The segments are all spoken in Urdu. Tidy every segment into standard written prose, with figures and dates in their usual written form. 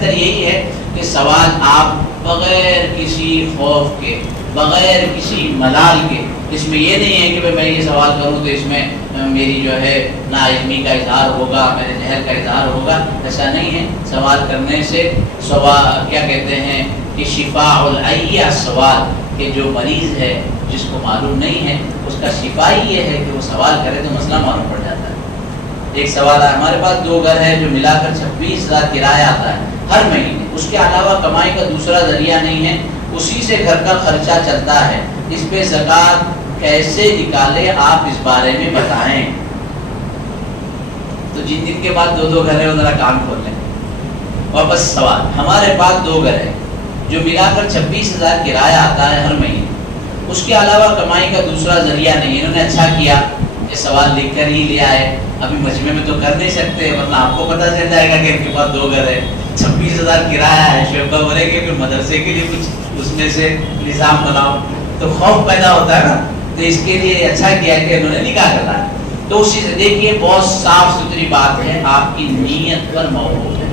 بہتر یہی ہے کہ سوال آپ بغیر کسی خوف کے، بغیر کسی ملال کے، اس میں یہ نہیں ہے کہ میں یہ سوال کروں تو اس میں میری جو ہے نا علمی کا اظہار ہوگا، میرے جہل کا اظہار ہوگا، ایسا نہیں ہے۔ سوال کرنے سے کیا کہتے ہیں کہ شفاء العیہ سوال، کہ جو مریض ہے جس کو معلوم نہیں ہے اس کا شفا ہی یہ ہے کہ وہ سوال کرے تو مسئلہ معلوم پڑ جاتا ہے۔ ایک سوال ہے، ہمارے پاس 2 گھر ہے جو ملا کر 26,000 کرایہ آتا ہے ہر مہینے، اس کے علاوہ کمائی کا دوسرا ذریعہ نہیں ہے، اسی سے گھر کا خرچہ چلتا ہے، اس پہ زکوٰۃ کیسے نکالے آپ اس بارے میں بتائیں۔ تو جن دن کے بعد 2 گھر ہے وہ ذرا کان کھول لیں۔ واپس سوال، ہمارے پاس 2 گھر ہے جو ملا کر 26,000 کرایہ آتا ہے ہر مہینے، اس کے علاوہ کمائی کا دوسرا ذریعہ نہیں ہے۔ انہوں نے اچھا کیا یہ سوال لکھ کر ہی لیا ہے، ابھی مجمع میں تو کر نہیں سکتے، ورنہ آپ کو پتہ چل جائے گا کہ ان کے پاس 2 گھر ہے، 26,000 کرایہ ہے، شعبہ بولے گے کہ مدرسے کے لیے کچھ اس میں سے نظام بناؤ، تو خوف پیدا ہوتا ہے نا، تو اس کے لیے اچھا کیا کہ انہوں نے نکاح کرا ہے۔ تو اسی سے دیکھیے بہت صاف ستھری بات ہے، آپ کی نیت پر موقوف ہے۔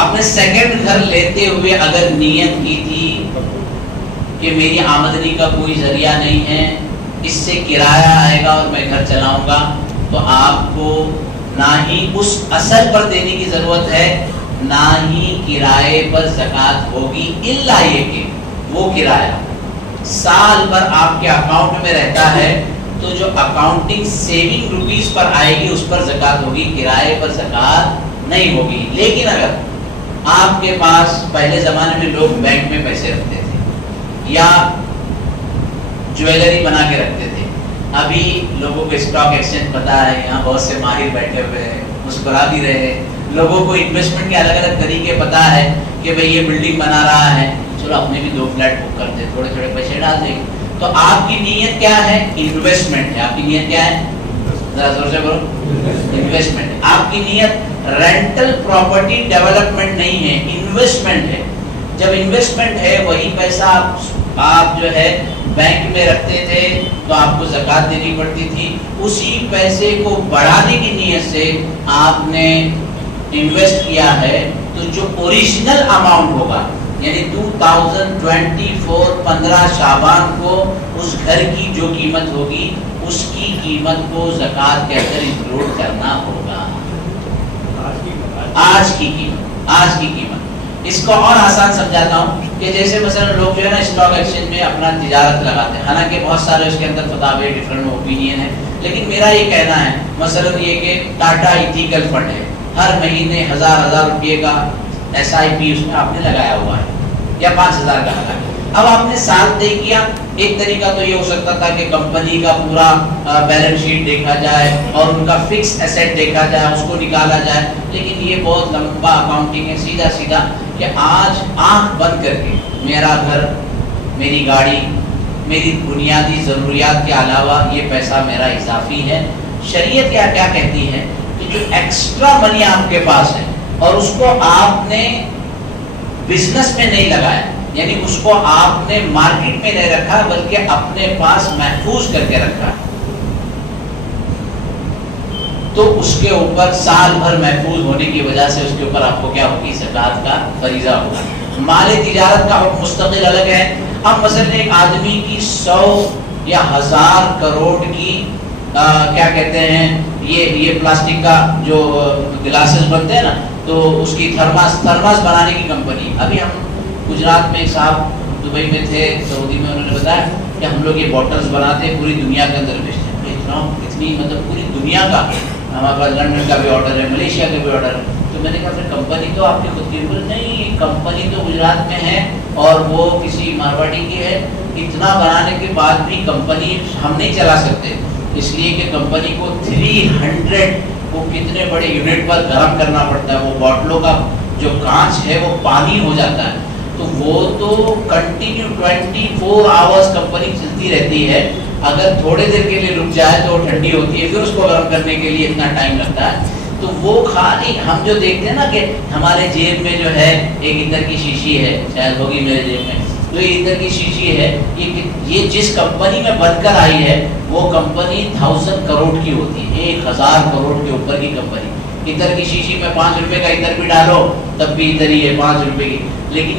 آپ نے سیکنڈ گھر لیتے ہوئے اگر نیت کی تھی کہ میری آمدنی کا کوئی ذریعہ نہیں ہے، اس سے کرایہ آئے گا اور میں گھر چلاؤں گا، تو آپ کو نہ ہی اس اثر پر دینے کی ضرورت ہے، نہ ہی کرائے پر زکوٰۃ ہوگی، الا یہ کہ وہ کرایہ سال پر آپ کے اکاؤنٹ میں رہتا ہے تو جو اکاؤنٹنگ سیونگ روپیز پر آئے گی اس پر زکوٰۃ ہوگی، کرائے پر زکوٰۃ نہیں ہوگی۔ لیکن اگر آپ کے پاس پہلے زمانے میں لوگ بینک میں پیسے رکھتے تھے یا جویلری بنا کے رکھتے تھے، ابھی لوگوں کو اسٹاک ایکسچینج پتا ہے، یہاں بہت سے ماہر بیٹھے ہوئے ہیں، مسکرا بھی رہے ہیں، لوگوں کو انویسٹمنٹ کے الگ الگ طریقے پتا ہے کہ بھئی یہ بلڈنگ بنا رہا ہے، چلو اپنے بھی 2 فلیٹ بک کرتے، تھوڑے تھوڑے پیسے ڈال دیں۔ تو آپ کی نیت کیا ہے؟ انویسٹمنٹ ہے۔ آپ کی نیت کیا ہے؟ ذرا زور سے بولو، انویسٹمنٹ ہے۔ آپ کی نیت رینٹل پراپرٹی ڈیولپمنٹ نہیں ہے، انویسٹمنٹ ہے۔ جب انویسٹمنٹ ہے وہی پیسہ آپ جو ہے بینک میں رکھتے تھے تو آپ کو زکوٰۃ دینی پڑتی تھی، اسی پیسے کو بڑھانے کی نیت سے آپ نے انویسٹ کیا ہے، تو جو اوریجنل اماؤنٹ ہوگا یعنی 2024 15 شعبان کو اس گھر کی جو قیمت ہوگی اس کی قیمت کو زکوٰۃ کے اندر انکلوڈ کرنا ہوگا۔ آج کی قیمت اس کو اور آسان سمجھاتا ہوں کہ جیسے مثلا لوگ جو ہے نا اسٹاک ایکسچینج میں اپنا تجارت لگاتے ہیں، حالانکہ بہت سارے اس کے اندر فتاوے ڈفرنٹ اوپینین ہیں، لیکن میرا یہ کہنا ہے مثلا یہ کہ ٹاٹا ایتھیکل فنڈ ہے، ہر مہینے 1000 روپے کا SIP اس میں آپ نے لگایا ہوا ہے یا 5000 کا لگایا۔ اب آپ نے سال طے کیا، ایک طریقہ تو یہ ہو سکتا تھا کہ کمپنی کا پورا بیلنس شیٹ دیکھا جائے اور ان کا فکس ایسٹ دیکھا جائے، اس کو نکالا جائے، لیکن یہ بہت لمبا اکاؤنٹنگ ہے۔ سیدھا کہ آج آنکھ بند کر کے میرا گھر، میری گاڑی، میری بنیادی ضروریات کے علاوہ یہ پیسہ میرا اضافی ہے۔ شریعت کیا کہتی ہے کہ جو ایکسٹرا منی آپ کے پاس ہے اور اس کو آپ نے بزنس میں نہیں لگایا، یعنی اس کو آپ نے مارکیٹ میں نہیں رکھا بلکہ اپنے پاس محفوظ کر کے رکھا، تو اس کے اوپر سال بھر محفوظ ہونے کی وجہ سے اس کے اوپر آپ کو کیا ہوگی؟ زکوٰۃ کا فریضہ ہوگا۔ مال تجارت کا حکم مستقل الگ ہے۔ اب مثلا ایک آدمی کی 100 یا 1000 کروڑ کی کیا کہتے ہیں یہ پلاسٹک کا جو گلاسز بنتے ہیں نا، تو اس کی تھرماس بنانے کی کمپنی، ابھی ہم گجرات میں ایک صاحب دبئی میں تھے، سعودی میں، انہوں نے بتایا کہ ہم لوگ یہ بوٹلز بناتے ہیں، پوری دنیا کے اندر بیچتے ہیں، اتنی مطلب پوری دنیا کا، ہمارے پاس لنڈن کا بھی آرڈر ہے، ملیشیا کا بھی آرڈر ہے۔ تو میں نے کہا پھر کمپنی تو آپ کی خود کی نہیں، کمپنی تو گجرات میں ہے اور وہ کسی مارواڑی کی ہے، اتنا بنانے کے بعد بھی کمپنی ہم نہیں چلا سکتے، اس لیے کہ کمپنی کو 300 وہ کتنے بڑے یونٹ پر گرم کرنا پڑتا ہے، وہ بوٹلوں کا جو کانچ ہے وہ پانی ہو جاتا ہے، تو وہ تو کنٹینیو 24 آورز کمپنی چلتی رہتی ہے، اگر تھوڑے دیر کے لیے رک جائے تو وہ ٹھنڈی ہوتی ہے، پھر اس کو گرم کرنے کے لیے اتنا ٹائم لگتا ہے۔ تو وہ خالی ہم جو دیکھتے ہیں نا کہ ہمارے جیب میں جو ہے ایک ایندھن کی شیشی ہے، شاید ہوگی میرے جیب میں، تو یہ ایندھن کی شیشی ہے، یہ جس کمپنی میں بن کر آئی ہے وہ کمپنی 1000 کروڑ کی ہوتی ہے، 1000 کروڑ کے اوپر کی کمپنی، ادھر کی شیشی میں 5 روپے کا ادھر بھی ڈالو تب بھی ادھر ہی ہے 5 روپے کی. لیکن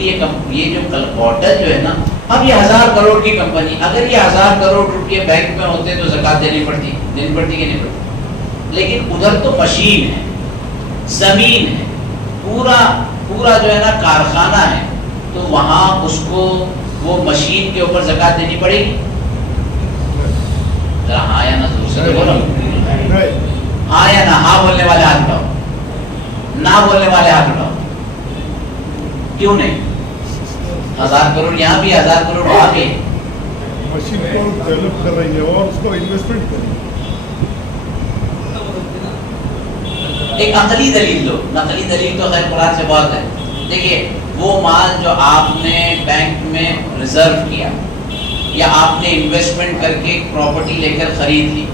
یہ جو کلکوٹر جو ہے نا، اب یہ 1000 کروڑ کی کمپنی، اگر یہ 1000 کروڑ روپے بینک میں ہوتے تو زکات دینی پڑتی کہ نہیں پڑتی؟ لیکن ادھر تو مشین ہے، زمین ہے، پورا جو ہے نا کارخانہ ہے، تو وہاں اس کو وہ مشین کے اوپر زکات دینی پڑے گی؟ ذرا ہاں یا نہ ضرور سے بولو، ہاں یا نہ. ہاں بولنے والے ہاتھ اٹھاؤ، نہ بولنے والے ہاتھ اٹھاؤ. کیوں نہیں؟ 1000 کروڑ یہاں بھی، 1000 کروڑ وہاں بھی. مشین کو ڈیولپ کر رہی ہے اور اس کو انویسٹمنٹ کر رہی ہے. ایک عقلی دلیل دو. نقلی دلیل تو خیر قرآن سے بہت ہے. دیکھیے وہ مال جو آپ نے بینک میں ریزرو کیا یا آپ نے انویسٹمنٹ کر کے پراپرٹی لے کر خرید لی،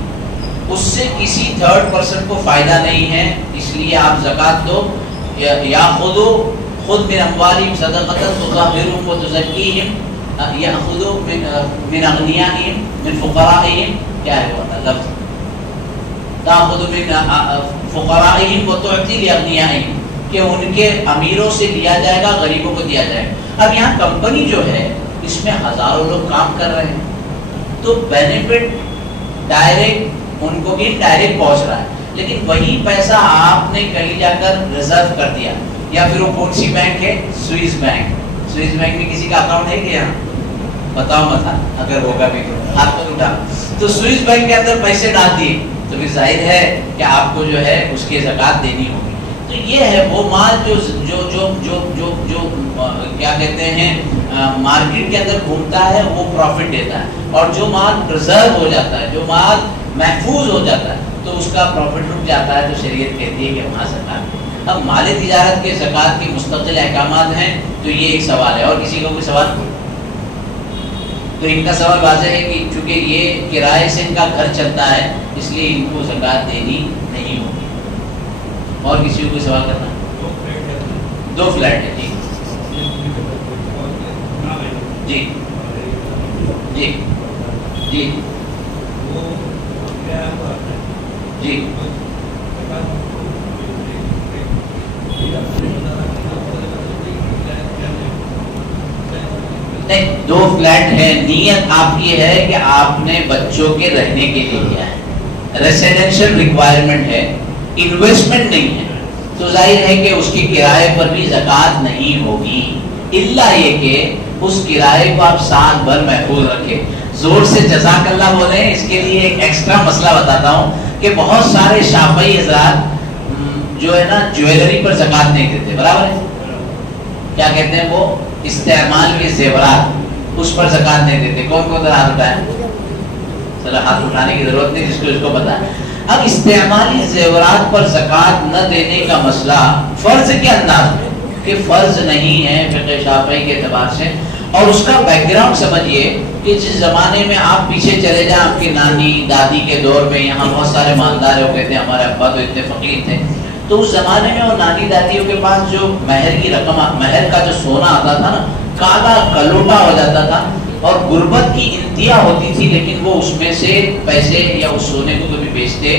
اس سے کسی تھرڈ پرسن کو فائدہ نہیں ہے، اس لیے آپ زکات دو. یا خود من اموالہم صدقۃ تطہرہم وتزکیہم یاخذوا من اغنیائہم من فقرائہم، کیا ہے وہ لفظ، تاخذ من فقرائہم وتعطی لاغنیائہم، کہ ان کے امیروں سے لیا جائے گا، غریبوں کو دیا جائے گا. اب یہاں کمپنی جو ہے اس میں ہزاروں لوگ کام کر رہے ہیں، تو بینیفٹ ڈائریکٹ ان کو بھی ڈائریکٹ پہنچ رہا ہے. لیکن وہی پیسہ آپ نے کہیں جا کر ریزرو کر دیا، یا پھر وہ کون سی بینک ہے؟ Swiss bank. سوئس بینک میں کسی کا اکاؤنٹ ہے کیا؟ بتاؤ مت، اگر ہوگا بھی تو ہاتھ پر اٹھا. تو سوئس بینک کے اندر پیسے ڈال دیے تو پھر ظاہر ہے کہ آپ کو جو ہے اس کی زکات دینی ہوگی. تو یہ ہے وہ مال جو جو جو جو جو جو کیا کہتے ہیں مارکیٹ کے اندر گھومتا ہے وہ پروفٹ دیتا ہے، اور جو مال پرزرو ہو جاتا ہے، جو مال محفوظ ہو جاتا ہے، تو اس کا پروفٹ رک جاتا ہے، تو شریعت کہتی ہے کہ وہاں زکات. اب مال تجارت کے زکات کے مستقل احکامات ہیں. تو یہ ایک سوال ہے. اور کسی کو کوئی سوال؟ تو ان کا سوال واضح ہے کہ چونکہ یہ کرائے سے ان کا گھر چلتا ہے، اس لیے ان کو زکات دینی نہیں ہوگی. اور کسی کو کوئی سوال کرنا؟ 2 فلیٹ ہے. جی جی جی جی جی نہیں، 2 فلیٹ ہے. نیت آپ کی ہے کہ آپ نے بچوں کے رہنے کے لیے لیا ہے، ریسیڈنشل ریکوائرمنٹ ہے، انویسٹمنٹ نہیں ہے. تو ظاہر ہے کہ اس کی کرائے پر بھی زکات نہیں ہوگی، الا یہ کہ اس کرائے کو آپ سال بھر محفوظ رکھیں. زور سے جزاک اللہ بولیں. اس کے لیے ایک ایکسٹرا مسئلہ بتاتا ہوں کہ بہت سارے شافعی حضرات جو ہے نا جویلری پر زکات نہیں دیتے، برابر ہے؟ کیا کہتے ہیں وہ؟ استعمال کے زیورات، اس پر زکات نہیں دیتے. کون کون ہاتھ اٹھائے؟ چلو ہاتھ اٹھانے کی ضرورت نہیں، جس کو پتا ہے. اب استعمالی زیورات پر زکات نہ دینے کا مسئلہ فرض کے انداز میں کہ فرض نہیں ہے فقہ شافعی کے اعتبار سے. اور اس کا بیک گراؤنڈ سمجھیے کہ جس زمانے میں آپ پیچھے چلے جائیں، آپ کی نانی دادی کے دور میں، یہاں بہت سارے مالدار ہو گئے تھے، ہمارے ابا تو اتنے فقیر تھے، تو اس زمانے میں وہ نانی دادیوں کے پاس جو مہر کی رقم، مہر کا جو سونا آتا تھا نا، کالا کلوٹا ہو جاتا تھا، اور غربت کی انتہا ہوتی تھی، لیکن وہ اس میں سے پیسے یا اس سونے کو کبھی بیچتے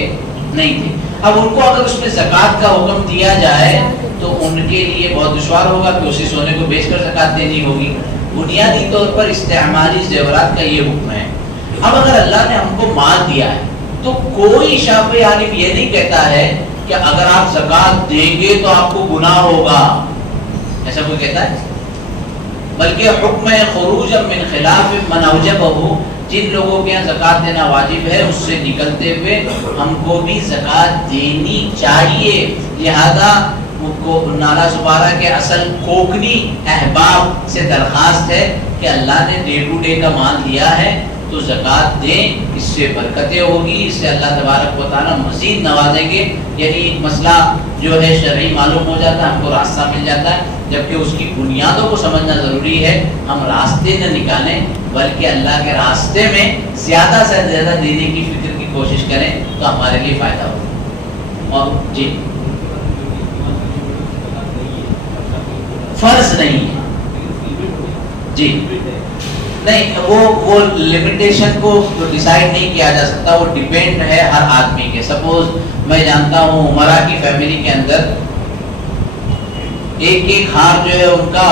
نہیں تھے. اب ان کو اگر اس میں زکات کا حکم دیا جائے تو ان کے لیے بہت دشوار ہوگا کہ اسی سونے کو بیچ کر زکات دینی ہوگی. بنیادی طور پر استعمالی زیورات کا یہ حکم ہے. اب اگر اللہ نے ہم کو مال دیا ہے تو کوئی شافعی عالم یہ نہیں کہتا ہے کہ اگر آپ زکات دیں گے تو آپ کو گناہ ہوگا، ایسا کوئی کہتا ہے؟ بلکہ حکم خروج من خلاف من اوجبہ، جن لوگوں کے یہاں زکات دینا واجب ہے اس سے نکلتے ہوئے ہم کو بھی زکات دینی چاہیے. لہذا کو نالا سپارہ کے اصل کوکنی احباب سے درخواست ہے کہ اللہ نے ڈے ٹو ڈے کا مال دیا ہے تو زکات دیں، اس سے برکتیں ہوگی، اس سے اللہ تبارک و تعالیٰ مزید نوازیں گے. یعنی مسئلہ جو ہے شرعی معلوم ہو جاتا ہے، ہم کو راستہ مل جاتا ہے. جبکہ اس کی بنیادوں کو سمجھنا ضروری ہے. ہم راستے نہ نکالیں بلکہ اللہ کے راستے میں زیادہ سے زیادہ دینے کی فکر کی کوشش کریں تو ہمارے لیے فائدہ ہوگا. اور جی فرض نہیں ہے. جی نہیں وہ لمیٹیشن کو ڈیسائیڈ نہیں کیا جا سکتا، وہ ڈیپینڈ ہے ہر آدمی کے. سپوز میں جانتا ہوں عمرہ کی فیملی کے اندر ایک ہار جو ہے ان کا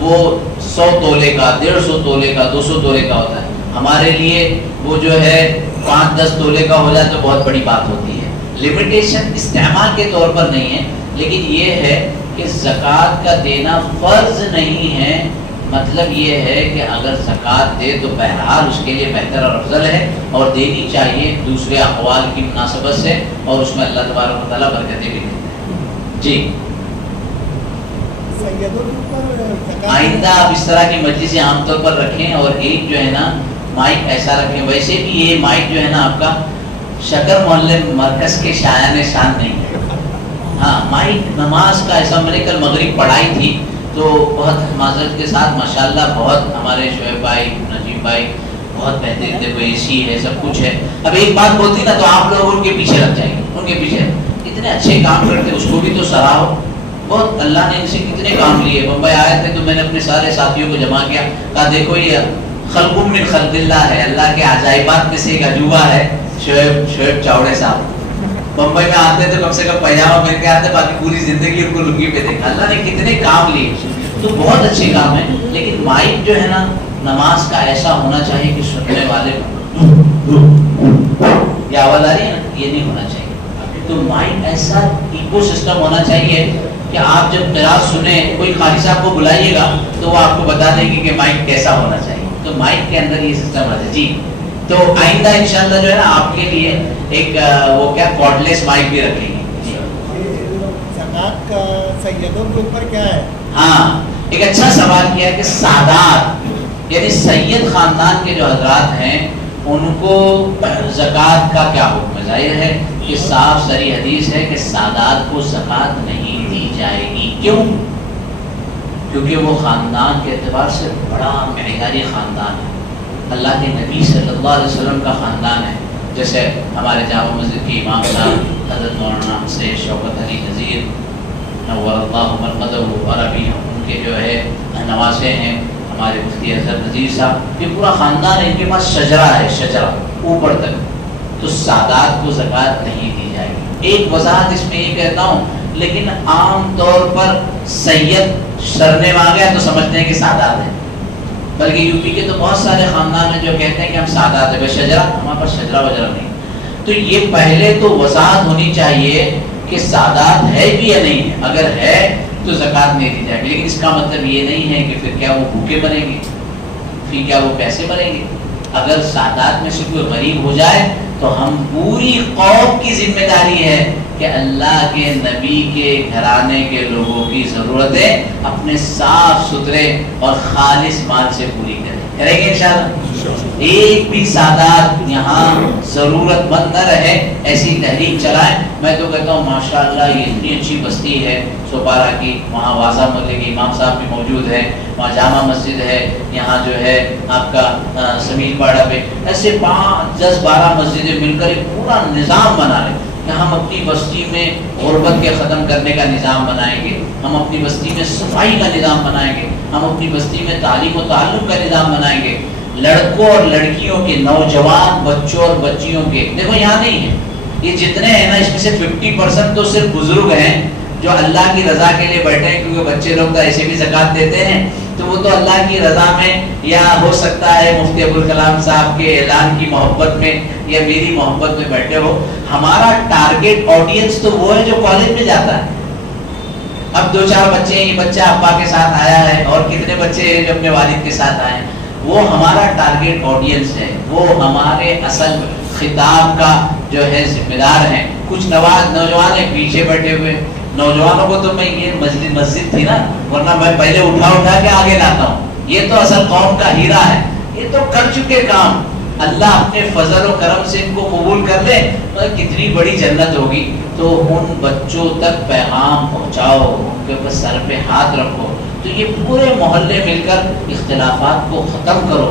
وہ 100 تولے کا، 150 تولے کا، 200 تولے کا ہوتا ہے. ہمارے لیے وہ جو ہے 5-10 تولے کا ہو جائے تو بہت بڑی بات ہوتی ہے. لمیٹیشن استعمال کے طور پر نہیں ہے، لیکن یہ ہے کہ زکوٰۃ کا دینا فرض نہیں ہے. مطلب یہ ہے کہ اگر زکوٰۃ دے تو بہرحال اس کے لیے بہتر اور افضل ہے اور دینی چاہیے دوسرے احوال کی مناسبت سے، اور اس میں اللہ تبارک و تعالیٰ برکتیں بھی دیتے ہیں. جی آئندہ آپ اس طرح کی مجلسیں عام طور پر رکھیں، اور ایک جو ہے نا مائک ایسا رکھیں. ویسے بھی یہ مائک جو ہے نا آپ کا شکر محلے مرکز کے شایان شان نہیں ہے. ہاں مائک نماز کا ایسا، میں نے کل مغرب پڑھائی تھی تو بہت معذرت کے ساتھ ماشاءاللہ بہت ہمارے شعیب بھائی، نجیب بھائی بہت بہترین تھے، کوئی اے سی ہے، سب کچھ ہے. اب ایک بات ہوتی نا تو آپ لوگ ان کے پیچھے لگ جائیں گے، ان کے پیچھے اتنے اچھے کام کرتے، اس کو بھی تو سراہو. بہت اللہ نے ان سے کتنے کام لیے. بمبئی آئے تھے تو میں نے اپنے سارے ساتھیوں کو جمع کیا، کہا دیکھو یہ خلق من خلق اللہ ہے، اللہ کے عجائبات میں سے ایک عجوبہ ہے شعیب چاوڑے صاحب. بمبئی میں آتے تو کم سے کم پائجامہ پہن کے آتے، باقی پوری زندگی ان کو لنگی پہ دیکھا. اللہ نے کتنے کام لیے، تو بہت اچھے کام ہیں. لیکن مائک جو ہے نا نماز کا ایسا ہونا چاہیے کہ سننے والے یہ آواز آ رہی ہے نا، یہ نہیں ہونا چاہیے. تو مائک ایسا ایکو سسٹم ہونا چاہیے کہ آپ جب قرات سنیں، کوئی قاری صاحب کو بلائیے گا تو وہ آپ کو بتا دیں گے کہ مائک کیسا ہونا چاہیے. تو مائک کے اندر یہ سسٹم آتا ہے. جی تو آئندہ انشاءاللہ جو ہے نا آپ کے لیے ایک وہ کیا کارڈلیس مائک بھی رکھیں گے. زکوٰۃ کا سیدوں کے اوپر کیا ہے؟ ہاں ایک اچھا سوال کیا ہے کہ سادات یعنی سید خاندان کے جو حضرات ہیں ان کو زکوٰۃ کا کیا حکم ہے؟ ظاہر ہے کہ صاف صریح حدیث ہے کہ سادات کو زکوٰۃ نہیں دی جائے گی. کیوں؟ کیونکہ وہ خاندان کے اعتبار سے بڑا معیاری خاندان ہے، اللہ کے نبی صلی اللہ علیہ وسلم کا خاندان ہے. جیسے ہمارے جامع مسجد کے امام صاحب حضرت مولانا سے شوکت علی نذیر نور اللہ مرقدہ عربی، ان کے جو ہے نواسے ہیں ہمارے مفتی اظہر نذیر صاحب. یہ پورا خاندان ہے، ان کے پاس شجرہ ہے، شجرہ اوپر تک. تو سادات کو زکوٰۃ نہیں دی جائے گی. ایک وضاحت اس میں یہ کہتا ہوں، لیکن عام طور پر سید سرنے میں آ گیا تو سمجھتے ہیں کہ سادات ہیں. بلکہ یو پی کے تو بہت سارے خاندان ہیں جو کہتے ہیں کہ ہم سادات ہیں، بے شجرہ، ہمارے پاس شجرہ وجرہ نہیں. تو یہ پہلے تو وضاحت ہونی چاہیے کہ سادات ہے بھی یا نہیں ہے. اگر ہے تو زکوٰۃ نہیں دی جائے گی. لیکن اس کا مطلب یہ نہیں ہے کہ پھر کیا وہ بھوکے مریں گے، پھر کیا وہ پیسے مریں گے. اگر سادات میں سے کوئی غریب ہو جائے تو ہم پوری قوم کی ذمہ داری ہے کہ اللہ کے نبی کے گھرانے کے لوگوں کی ضرورتیں اپنے صاف ستھرے اور خالص مال سے پوری کریں گے انشاءاللہ. ایک بھی سادات یہاں ضرورت مند نہ رہے، ایسی تحریک چلائیں. میں تو کہتا ہوں ماشاءاللہ یہ اتنی اچھی بستی ہے سوپارا کی، وہاں واضح محلے کے امام صاحب بھی موجود ہیں، وہاں جامع مسجد ہے، یہاں جو ہے آپ کا سمیل پاڑا پہ ایسے 5, 10, 12 مسجدیں مل کر ایک پورا نظام بنا رہے کہ ہم اپنی بستی میں غربت کے ختم کرنے کا نظام بنائیں گے، ہم اپنی بستی میں صفائی کا نظام بنائیں گے، ہم اپنی بستی میں تعلیم و تعلم کا نظام بنائیں گے. لڑکوں اور لڑکیوں کے، نوجوان بچوں اور بچیوں کے، دیکھو یہاں نہیں ہے یہ جتنے ہیں نا، اس میں سے 50% تو صرف بزرگ ہیں جو اللہ کی رضا کے لیے بیٹھے ہیں، کیونکہ بچے لوگ تو ایسے بھی زکوٰۃ دیتے ہیں تو وہ تو اللہ کی رضا میں، یا ہو سکتا ہے مفتی ابوالکلام صاحب کے اعلان کی محبت میں یا میری محبت میں بیٹھے ہو. ہمارا ٹارگیٹ آڈینس تو وہ ہے جو کالج میں جاتا ہے. اب 2-4 بچے ہیں، یہ بچہ ابا کے ساتھ آیا ہے اور کتنے بچے ہیں جو اپنے والد کے ساتھ آئے ہیں. وہ ہمارا ٹارگیٹ آڈینس ہے، وہ ہمارے اصل خطاب کا جو ہے ذمہ دار ہیں. کچھ نوجوان ہیں پیچھے بیٹھے ہوئے، نوجوانوں کو تو میں یہ مسجد تھی نا، ورنہ میں پہلے اٹھا کے آگے لاتا ہوں. یہ تو اصل قوم کا ہیرا ہے، یہ تو کر چکے کام. اللہ اپنے فضل و کرم سے ان کو قبول کر لے تو کتنی بڑی جنت ہوگی. تو ان بچوں تک پیغام پہنچاؤ، ان کے اوپر سر پہ ہاتھ رکھو. تو یہ پورے محلے مل کر اختلافات کو ختم کرو.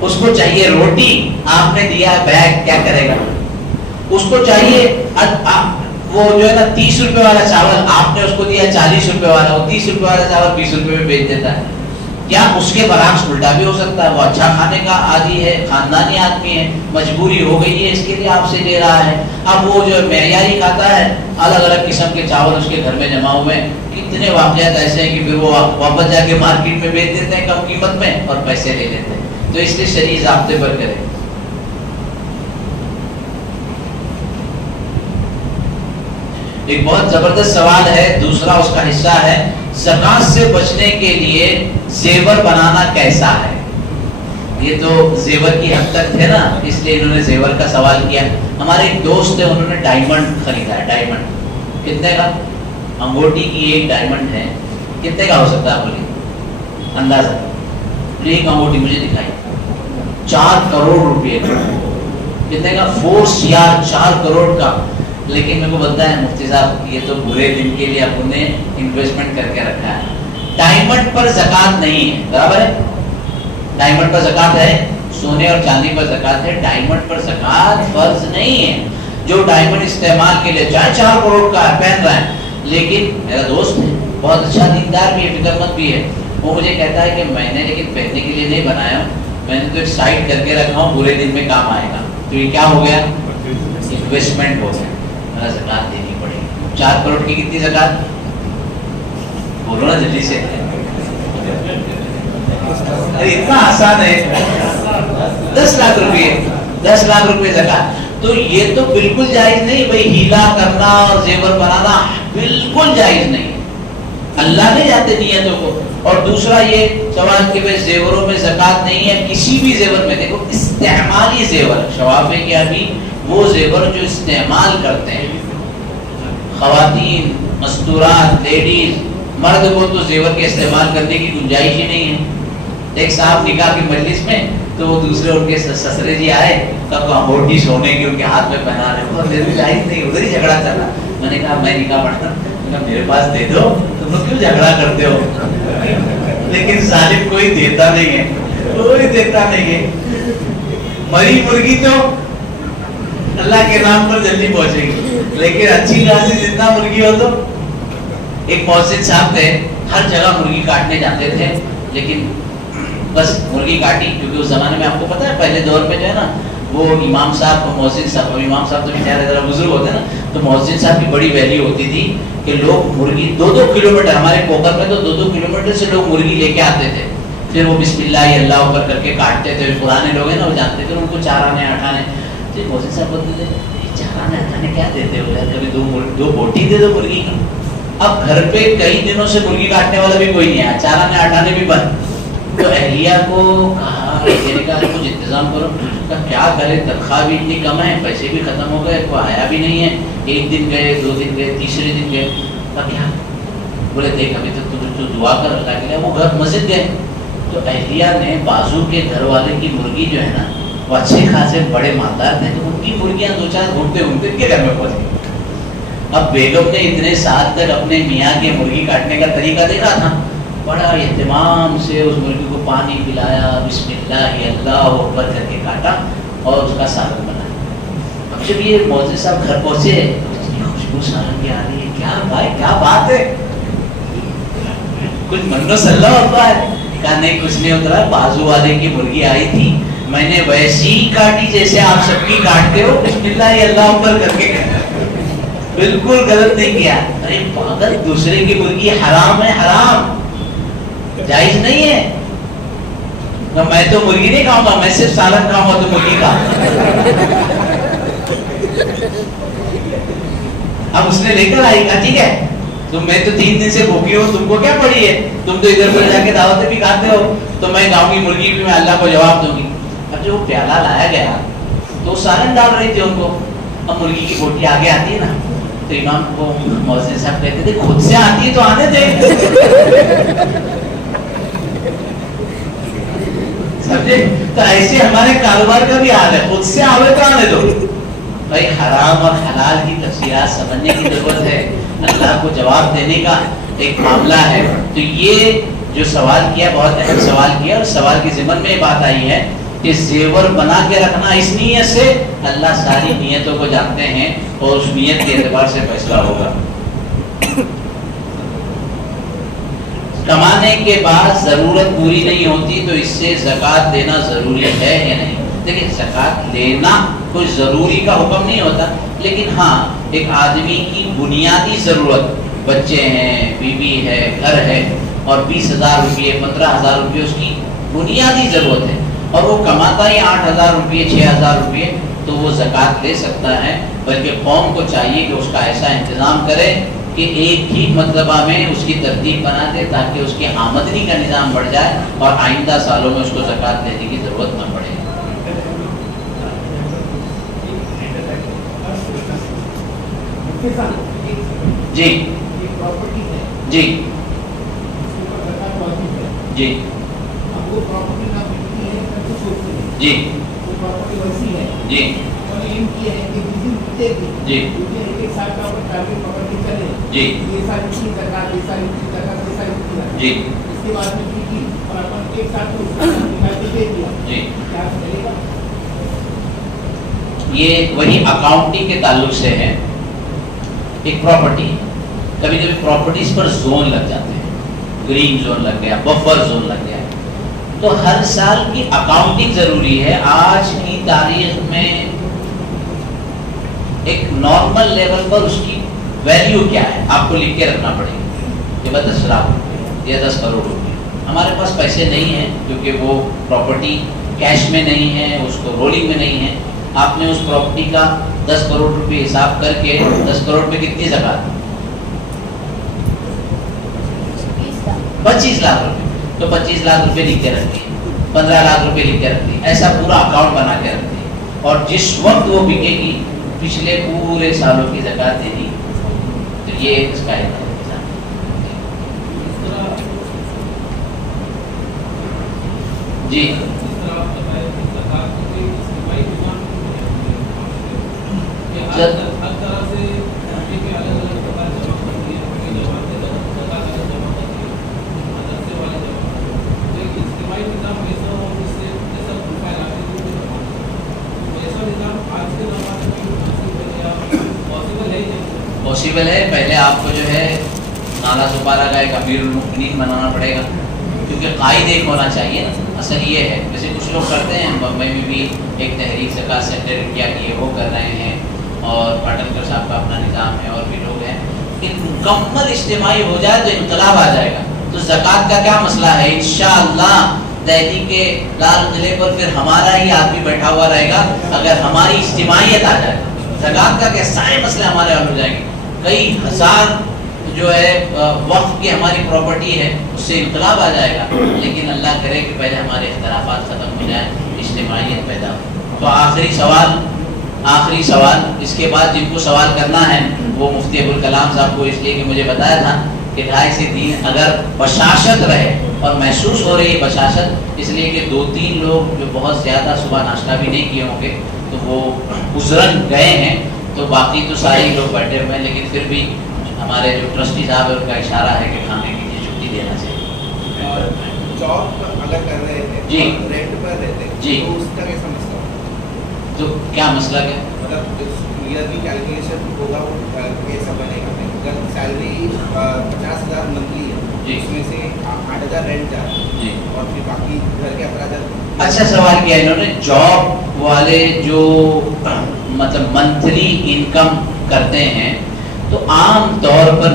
اس کو چاہیے روٹی، آپ نے دیا بیگ، کیا کرے گا؟ اس کو چاہیے وہ جو ہے نا 30 روپے والا چاول، آپ نے اس کو دیا 40 روپے والا، وہ 30 روپے والا چاول 20 روپے میں بیچ دیتا ہے. کیا اس کے برعکس الٹا بھی ہو سکتا ہے؟ وہ اچھا کھانے کا عادی ہے، خاندانی آدمی ہے، مجبوری ہو گئی ہے اس کے لیے آپ سے لے رہا ہے. اب وہ جو معیاری کھاتا ہے، الگ الگ قسم کے چاول اس کے گھر میں جمع ہوئے ہیں. کتنے واقعات ایسے ہیں کہ پھر وہ واپس جا کے مارکیٹ میں بیچ دیتے ہیں کم قیمت میں اور پیسے لے لیتے ہیں. تو اس لیے شرعی ضابطے پر کریں. ایک بہت زبردست سوال ہے، دوسرا اس کا حصہ ہے، زکات سے بچنے کے لیے زیور بنانا کیسا ہے؟ یہ تو زیور کی حد تک تھے نا، اس لیے انہوں نے زیور کا سوال کیا. ہمارے ایک دوست ہے، انہوں نے ڈائمنڈ خریدا ہے. ڈائمنڈ کتنے کا؟ انگوٹی کی ایک ڈائمنڈ ہے، کتنے کا ہو سکتا ہے بولیے اندازہ؟ ایک انگوٹی مجھے دکھائی 4 کروڑ روپے کا. کتنے کا؟ 4 CR، 4 کروڑ کا. لیکن میرے کو بتایا ہے مفتی صاحب، یہ تو برے دن کے لیے آپ نے انویسٹمنٹ کر کے رکھا ہے. ڈائمنڈ پر زکات نہیں ہے، برابر ہے؟ ڈائمنڈ پر زکات ہے، سونے اور چاندی پر زکات ہے، ڈائمنڈ پر زکات فرض نہیں ہے. جو ڈائمنڈ استعمال کے لیے چاہے 4 کروڑ کا ہے پہن رہا ہے، لیکن میرا دوست ہے، بہت اچھا دیندار بھی ہے، فکر مند بھی ہے، وہ مجھے کہتا ہے کہ میں نے لیکن پہننے کے لیے نہیں بنایا ہوں، میں نے تو ایک سائڈ کر کے رکھا ہوں، برے دن میں کام آئے گا. تو یہ کیا ہو گیا؟ انویسٹمنٹ ہو گیا. زکات دینی پڑے گی. 4 کروڑ کی کتنی زکات؟ بولو نا جلدی سے. ارے اتنا آسان ہے. 10 لاکھ روپے، 10 لاکھ روپے زکات. تو یہ تو بالکل جائز نہیں بھائی، ہیلا کرنا اور زیور بنانا بالکل جائز نہیں. اللہ نے جاتے نیتوں کو. اور دوسرا یہ سوال کہ بھائی زیوروں میں زکات نہیں ہے. کسی بھی زیور میں دیکھو، استعمالی زیور، شواف ہے کہ ابھی وہ زیور جو استعمال کرتے ہیں خواتین، مستورات، لیڈیز، مرد کو تو زیور کے استعمال کرنے کی گنجائش ہی نہیں ہے. ایک صاحب نکاح کی مجلس میں تو وہ دوسرے ان کے سسرے جی آئے، تب انگوٹھی سونے کی ان کے ہاتھ میں پہنا رہے، وہ جائز نہیں، ادھر ہی جھگڑا چل رہا. میں نے کہا میں نکاح پڑھتا، میرے پاس دے دو، تم لوگ کیوں جھگڑا کرتے ہو؟ لیکن ظالم کوئی دیتا نہیں ہے، کوئی دیتا نہیں ہے. مری مرغی تو اللہ کے نام پر جلدی پہنچے گی، لیکن اچھی خاصی جتنا مرغی ہو تو. ایک محسن صاحب تھے، ہر جگہ مرغی کاٹنے جاتے تھے، لیکن بس مرغی کاٹی، کیونکہ اس زمانے میں آپ کو پتا ہے پہلے دور میں جو ہے نا وہ امام صاحب کو، محسن صاحب، امام صاحب تو بیچارے ذرا بزرگ ہوتے ہیں نا، تو محسن صاحب کی بڑی ویلیو ہوتی تھی کہ لوگ مرغی 2-2 کلومیٹر، ہمارے پوکر میں تو 2-2 کلومیٹر سے لوگ مرغی لے کے آتے تھے، پھر وہ بسم اللہ اللہ اوپر کر کے کاٹتے تھے. پرانے لوگ ہیں نا، وہ جانتے تھے ان کو چارانے ہٹانے. محسن صاحب بولتے تھے چارانے ہٹانے کیا دیتے ہو یار، کبھی 2 بوٹی دے دو مرغی کی. اب گھر پہ کئی دنوں سے مرغی کاٹنے والا بھی کوئی نہیں آیا، چارانے ہٹانے بھی بند. تو اہلیہ کو کہا کچھ انتظام کرو. کیا کرے، تنخواہ بھی اتنی کم ہے، پیسے بھی ختم ہو گئے، کوئی آیا بھی نہیں ہے. 1 دن گئے، 2 دن گئے، تیسرے دن گئے. اب کیا بولے، دیکھ ابھی تو دعا کر اللہ کے لیے. وہ گھر مسجد گئے تو اہلیہ نے بازو کے گھر والے کی مرغی جو ہے نا، وہ اچھے خاصے بڑے مالدار تھے، تو ان کی مرغیاں 2-4 گھومتے گھومتے ان کے گھر میں پہنچ گئی. اب بیگم نے اتنے سال تک اپنے میاں کے مرغی کاٹنے کا طریقہ دیکھا تھا، بڑا اہتمام سے اس مرغی کو پانی پلایا، بسم اللہ اللہ اکبر کر کے کاٹا اور اس کا سالن بنایا. اب جب یہ مولوی صاحب گھر پہنچے تو اتنی خوشبو سالن کی آ رہی ہے، کیا بھائی کیا بات ہے، کچھ منو صلی ہوتا ہے؟ کہا نہیں کچھ نہیں اترا، بازو والے کی مرغی آئی تھی، میں نے ویسی کاٹی جیسے آپ سب کی کاٹتے ہو، بسم اللہ اللہ اوپر کر کے بالکل غلط نہیں کیا. ارے پاگل، دوسرے کی مرغی حرام ہے، حرام، جائز نہیں ہے. میں تو مرغی نہیں کھاؤں گا، میں صرف سالن کھاؤں گا، تو مرغی کھاؤں. اب اس نے لے کر آئی، کہا ٹھیک ہے، تو میں تو 3 دن سے بھوکی ہوں، تم کو کیا پڑی ہے، تم تو ادھر پر جا کے دعوتیں بھی کھاتے ہو، تو میں کھاؤں گی مرغی بھی، میں اللہ کو جواب دوں گی. اب جو پیالہ لایا گیا تو سالن ڈال رہی تھی ان کو. اب مرغی کی بوٹی آگے آتی ہے نا، تو امام کو محسن صاحب کہتے تھے خود سے آتی ہے تو آنے دے. سمجھے؟ تو ایسے ہمارے کاروبار کا بھی حال ہے، خود سے آوے تو آنے دو. بھائی حرام اور حلال کی تفصیلات سمجھنے کی ضرورت ہے، اللہ کو جواب دینے کا ایک معاملہ ہے. تو یہ جو سوال کیا بہت اہم سوال کیا، اور سوال کے ضمن میں یہ بات آئی ہے کہ زیور بنا کے رکھنا اس نیت سے، اللہ ساری نیتوں کو جانتے ہیں اور اس نیت کے اعتبار سے فیصلہ ہوگا۔ کمانے کے بعد ضرورت پوری نہیں ہوتی تو اس سے زکوٰۃ دینا ضروری ہے یا نہیں؟ دیکھیں زکوٰۃ لینا کوئی ضروری کا حکم نہیں ہوتا، لیکن ہاں ایک آدمی کی بنیادی ضرورت، بچے ہیں، بیوی ہے، گھر ہے، اور 20,000 روپئے 15,000 روپئے اس کی بنیادی ضرورت ہے، اور وہ کماتا ہی 8,000 روپئے 6,000 روپئے، تو وہ زکوٰۃ لے سکتا ہے۔ بلکہ قوم کو چاہیے کہ اس کا ایسا انتظام کرے کہ ایک ہی مرتبہ میں اس کی ترتیب بنا دے تاکہ اس کی آمدنی کا نظام بڑھ جائے اور آئندہ سالوں میں اس کو زکوٰۃ دینے کی ضرورت نہ پڑے۔ جی جی جی جی جی جی جی جی یہ وہی اکاؤنٹنگ کے تعلق سے ہے۔ ایک پراپرٹی، کبھی کبھی پراپرٹیز پر زون لگ جاتے ہیں، گرین زون لگ گیا، بفر زون لگ گیا، تو ہر سال کی اکاؤنٹنگ ضروری ہے۔ آج کی تاریخ میں ایک نارمل لیول پر اس کی ویلیو کیا ہے آپ کو لکھ کے رکھنا پڑے گا کہ 10 لاکھ روپے یا 10 کروڑ روپے۔ ہمارے پاس پیسے نہیں ہیں کیونکہ وہ پراپرٹی کیش میں نہیں ہے، اس کو رولنگ میں نہیں ہے۔ آپ نے اس پراپرٹی کا 10 کروڑ روپے حساب کر کے 10 کروڑ پہ کتنی زکوٰۃ؟ 25 لاکھ روپے، تو 25 لاکھ روپے لکھ کے رکھتے ہیں، 15 لاکھ روپے لکھ کے رکھتے ہیں، ایسا پورا اکاؤنٹ بنا کے رکھتے ہیں، اور جس وقت وہ بکے گی پچھلے پورے سالوں کی زکوٰۃ دینی، تو یہ اس کا ہے۔ جی پاسبل ہے، پہلے آپ کو جو ہے نالا سپارہ کا ایک امیر المؤمنین بنانا پڑے گا، کیونکہ قائد ایک ہونا چاہیے نا۔ اصل یہ ہے، جیسے کچھ لوگ کرتے ہیں، بمبئی میں بھی ایک تحریک زکوٰۃ سینٹر کیا کہ وہ کر رہے ہیں، اور پاٹنکر صاحب کا اپنا نظام ہے، اور بھی لوگ ہیں۔ کہ مکمل اجتماعی ہو جائے تو انقلاب آ جائے گا۔ تو زکوٰۃ کا کیا مسئلہ ہے؟ انشاءاللہ دہلی کے لال قلعے پر پھر ہمارا ہی آدمی بیٹھا ہوا رہے گا اگر ہماری اجتماعیت آ جائے۔ زکوٰۃ کا کیا سارے مسئلے ہمارے حل ہو جائیں گے۔ کئی ہزار جو ہے وقف کی ہماری پراپرٹی ہے، اس سے انقلاب آ جائے گا، لیکن اللہ کرے کہ پہلے ہمارے اختلافات ختم ہو جائیں، اجتماعیت پیدا ہو۔ تو آخری سوال اس کے بعد جن کو سوال کرنا ہے وہ مفتی ابوالکلام صاحب کو، اس لیے کہ مجھے بتایا تھا کہ 2.5 سے 3 اگر بشاشت رہے، اور محسوس ہو رہی ہے بشاشت، اس لیے کہ 2-3 لوگ جو بہت زیادہ صبح ناشتہ بھی نہیں کیے ہوں گے تو وہ عذراً گئے ہیں، تو باقی تو سارے لوگ بیٹھے ہوئے ہیں، لیکن پھر بھی ہمارے جو ٹرسٹی صاحب ہے ان کا اشارہ ہے کہ کھانے کی لیے چھٹی دینا چاہیے۔ جاب اگر کر رہے ہیں جی رینٹ پر رہتے ہیں جی تو اس کا کیسا مسئلہ؟ تو کیا مسئلہ کیا؟ مطلب ایئرلی کیلکولیشن ہوگا وہ کیسا بنے گا؟ اگر سیلری 50,000 منتھلی ہے، جی اس میں سے 8,000 رینٹ جا رہا ہے، جی، اور پھر باقی گھر کے اخراجات۔ اچھا سوال کیا انہوں نے۔ جاب والے جو مطلب منتھلی انکم کرتے ہیں، تو عام طور پر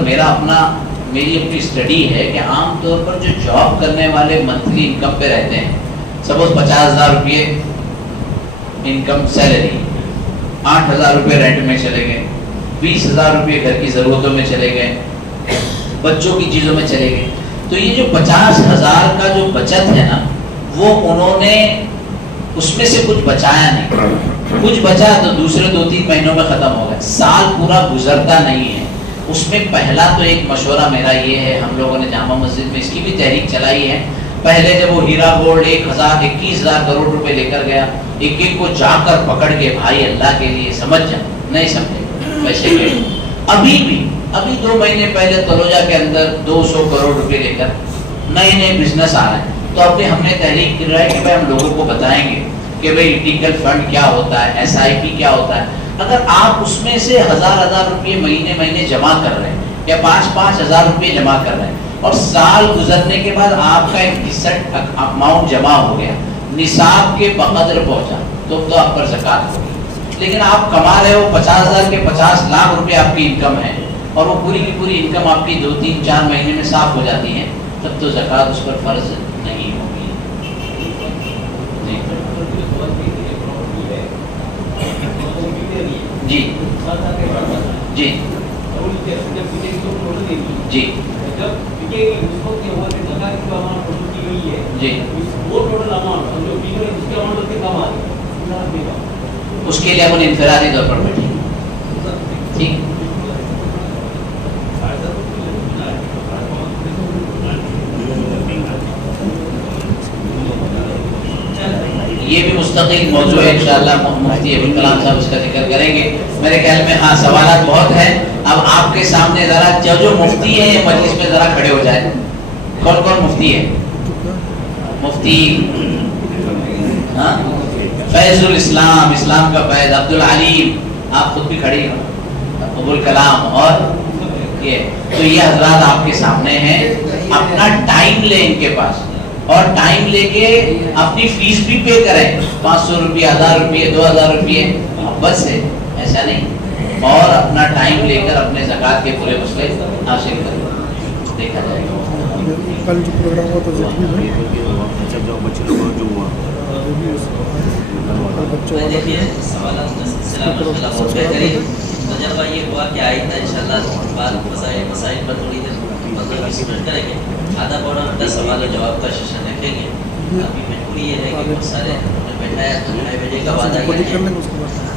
میری اپنی اسٹڈی ہے کہ عام طور پر جو جاب کرنے والے منتھلی انکم پہ رہتے ہیں، سپوز 50,000 روپئے انکم سیلری، 8,000 روپئے رینٹ میں چلے گئے، 20,000 روپئے گھر کی ضرورتوں میں چلے گئے، بچوں کی چیزوں میں چلے گئے، تو یہ جو 50,000 کا جو بچت ہے نا، وہ انہوں نے اس میں سے کچھ بچایا نہیں، کچھ بچا تو دوسرے 2-3 مہینوں میں ختم ہو گئے، سال پورا گزرتا نہیں ہے۔ اس میں پہلا تو ایک مشورہ میرا یہ ہے، ہم لوگوں نے جامع مسجد میں اس کی بھی تحریک چلائی ہے، پہلے جب وہ ہیرا گولڈ 21,000 کروڑ روپے لے کر گیا، ایک ایک کو جا کر پکڑ کے بھائی اللہ کے لیے سمجھ جا، نہیں سمجھے ویسے کہ ابھی 2 مہینے پہلے تلوجا کے اندر 200 کروڑ روپے لے کر نئے بزنس آ رہے ہیں، تو اب ہم نے تحریک کی ہے کہ بھائی ہم لوگوں کو بتائیں گے کہ بھائی لیگل فنڈ کیا ہوتا ہے، SIP کیا ہوتا ہے. اگر آپ اس میں سے 1000 روپے مہینے جمع کر رہے ہیں یا 5 ہزار روپے جمع کر رہے ہیں اور سال گزرنے کے بعد آپ کا ایک فکسڈ اماؤنٹ جمع ہو گیا، نصاب کے بقدر پہنچا، تو آپ پر زکوٰۃ ہوگی. لیکن آپ کما رہے ہو 50,000 کے 50 لاکھ روپے آپ کی انکم ہے اور وہ پوری کی پوری انکم آپ کی 2-3-4 مہینے میں صاف ہو جاتی ہے، تب تو زکوٰۃ اس پر فرض نہیں ہوگی. جی جی جی جی اس کے لیے اپنے انفرادی طور پر بیٹھیں. ٹھیک. یہ بھی مستقل موضوع ہے انشاءاللہ، مفتی ابوالکلام صاحب اس کا ذکر کریں گے. میرے خیال میں ہاں سوالات بہت ہیں. اب آپ کے سامنے ذرا جو مفتی ہیں یہ مجلس میں ذرا کھڑے ہو جائیں. کون کون مفتی ہے؟ مفتی فیض الاسلام، اسلام کا فیض، عبدالعلیم، آپ خود بھی کھڑی ہو، ابوالکلام، اور یہ تو یہ حضرات آپ کے سامنے ہیں. اپنا ٹائم لیں ان کے پاس اور ٹائم لے کے اپنی فیس بھی پے کریں، 500 روپیہ، 1000 روپیہ، 2000 روپیے، محبت سے، ایسا نہیں. اور اپنا ٹائم لے کر اپنے زکوٰۃ کے پورے مسئلے حاصل کریں، دیکھا جائے گا. کل جو پروگرام ہوا تھا دیکھیے سوالات کا سلسلہ ماشاءاللہ بہت بہترین. تجربہ یہ ہوا کہ آئندہ انشاءاللہ مسائل پر تھوڑی دیر 15-20 منٹ کریں گے، آدھا پونا گھنٹہ سوال و جواب کا سیشن رکھیں گے. ابھی مجبوری یہ ہے کہ بہت سارے بیٹھایا 2:30 بجے کا وعدہ کیا ہے،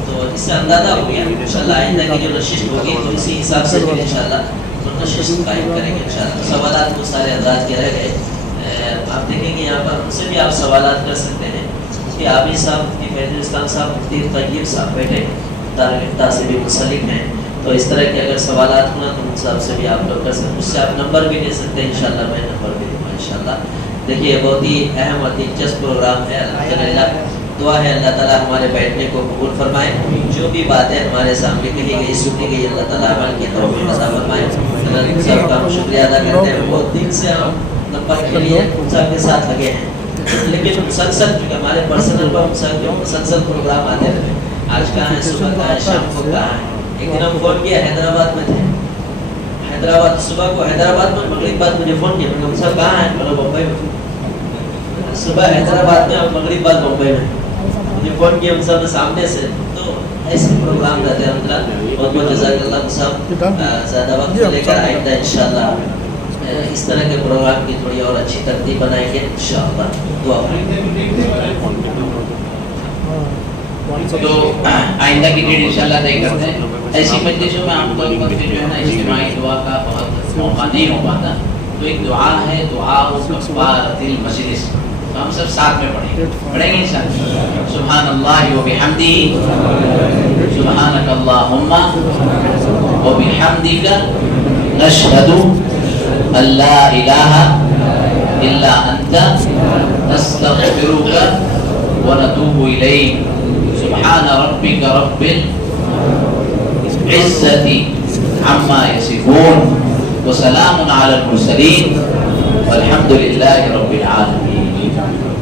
تو اس سے اندازہ ہو گیا. انشاءاللہ آئندہ کی جو نشست ہوگی تو اسی حساب سے پھر انشاءاللہ نشست قائم کریں گے انشاءاللہ. سوالات بہت سارے حضرات کے رہ گئے. آپ دیکھیں گے یہاں پر ان سے بھی آپ سوالات کر سکتے ہیں کہ عابد صاحب، مفتی فیض الاسلام صاحب، مفتی طیب صاحب بیٹھے دارالفتہ سے بھی منسلک ہیں، تو اس طرح کے اگر سوالات ہونا تو ان صاحب سے بھی آپ لوگ کر سکتے ہیں. اس سے آپ نمبر بھی لے سکتے ہیں انشاءاللہ، میں نمبر بھی دوں گا انشاءاللہ. دیکھیے بہت ہی اہم اور دلچسپ پروگرام ہے. الحمدللہ دعا ہے اللہ تعالیٰ ہمارے بیٹھنے کو قبول فرمائے. جو بھی باتیں ہمارے سامنے کہی گئی سنی گئی اللہ تعالیٰ عمل کی توفیق عطا فرمائے. اللہ سب کا ہم شکریہ ادا کرتے ہیں. بہت دن سے ہم نمبر کے لیے سب کے ساتھ لگے ہیں، لیکن مسلسل کیونکہ ہمارے پرسنل پر مسلسل پروگرام آتے رہے. آج کہاں ہے، صبح کہاں ہے، شام کو کہاں ہے. ایک دن ہم فون کیا حیدرآباد میں تھے، حیدرآباد صبح کو حیدرآباد میں، مغرب بعد مجھے فون کیا، ہم سب کہاں ہیں، بولو بمبئی میں. صبح حیدرآباد میں اور مغرب بعد بمبئی میں مجھے فون کیا، ہم سب سامنے سے. تو ایسے پروگرام رہتے ہیں الحمدللہ. بہت بہت جزاک اللہ صاحب. زیادہ وقت لے کر آئندہ انشاءاللہ اس طرح کے پروگرام کی تھوڑی اور اچھی ترتیب بنائیں گے انشاءاللہ. دعا تو آئندہ کی ڈیٹ انشاءاللہ طے کرتے ہیں. ایسی مجلسوں میں عام طور پر جو ہے نا اجتماعی دعا کا بہت موقع نہیں ہو پاتا، تو ایک دعا ہے، دعا کفارۃ المجلس، تو ہم سب ساتھ میں پڑھیں گے انشاءاللہ. سبحان اللہ و بحمدہ، سبحانک اللہم و بحمدک، نشہد ان لا الہ الا انت، نستغفرک ونتوب الیک. سبحان ربک رب العزة عما يصفون وسلام على المرسلين والحمد لله رب العالمين.